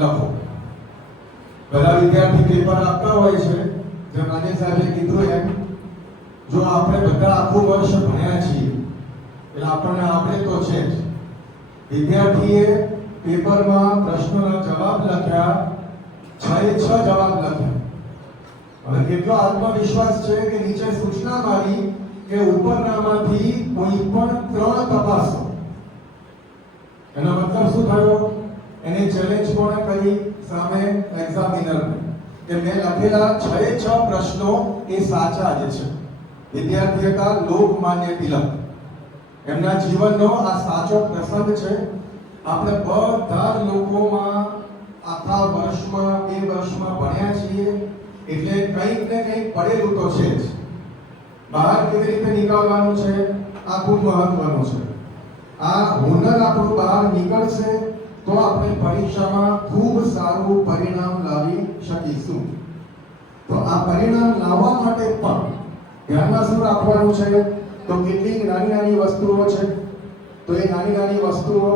લખો. બધા વિદ્યાર્થી પેપર આપતા હોય છે. જેમ આજે સાહેબે કીધું એમ, જો આપણે બધા આખું વર્ષ ભણ્યા છીએ એટલે આપણને આપણે તો છે જ. વિદ્યાર્થીએ પેપરમાં પ્રશ્નોના જવાબ લખ્યા, 6 જવાબ લખ્યા. હવે કેટલો આત્મવિશ્વાસ છે કે નીચે સૂચના મારી કે ઉપરનામાંથી કોઈ પણ 3 તપાસો. એનો મતલબ શું થયો? એની ચેલેન્જ કોણે કરી? સામે એક્ઝામિનર કે મેં લખેલા 6 પ્રશ્નો એ સાચા જ છે. વિદ્યાર્થી હતા લોકમાન્ય તિલક, એમના જીવનનો આ સાચો પ્રસંગ છે. આપણે બધા લોકોમાં આખા વર્ષમાં 2 વર્ષમાં ભણ્યા છીએ એટલે કંઈક ને કંઈક પડેલું તો છે જ. બહાર કેવી રીતે નીકળવાનું છે આ ખૂબ મહત્વનું છે. આ હુનર આપણું બહાર નીકળશે તો આપણે પરીક્ષામાં ખૂબ સારું પરિણામ લાવી શકીશું. તો આ પરિણામ લાવવા માટે પણ ધ્યાનમાં શું રાખવાનું છે? તો કેટલીક નાની નાની વસ્તુઓ છે. તો એ નાની નાની વસ્તુઓ